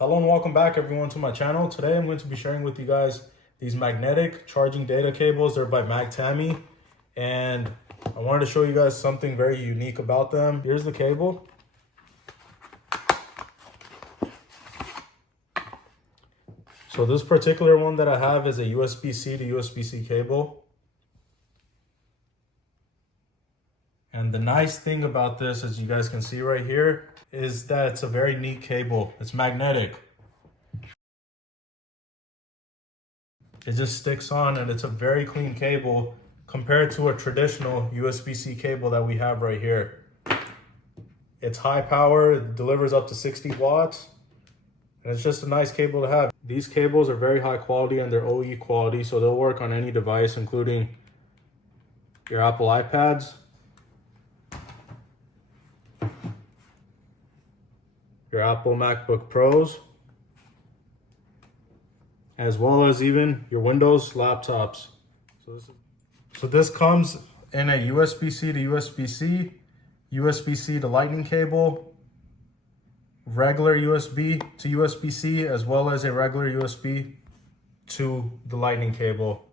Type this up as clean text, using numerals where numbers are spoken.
Hello and welcome back everyone to my channel. Today I'm going to be sharing with you guys these magnetic charging data cables. They're by MagTami, and I wanted to show you guys something very unique about them. Here's the cable. So this particular one that I have is a USB-C to USB-C cable. And the nice thing about this, as you guys can see right here, is that it's a very neat cable. It's magnetic. It just sticks on, and it's a very clean cable compared to a traditional USB-C cable that we have right here. It's high power, it delivers up to 60 watts, and it's just a nice cable to have. These cables are very high quality and they're OE quality, so they'll work on any device, including your Apple iPads, your Apple MacBook Pros, as well as even your Windows laptops. So this comes in a USB-C to USB-C, USB-C to lightning cable, regular USB to USB-C, as well as a regular USB to the lightning cable.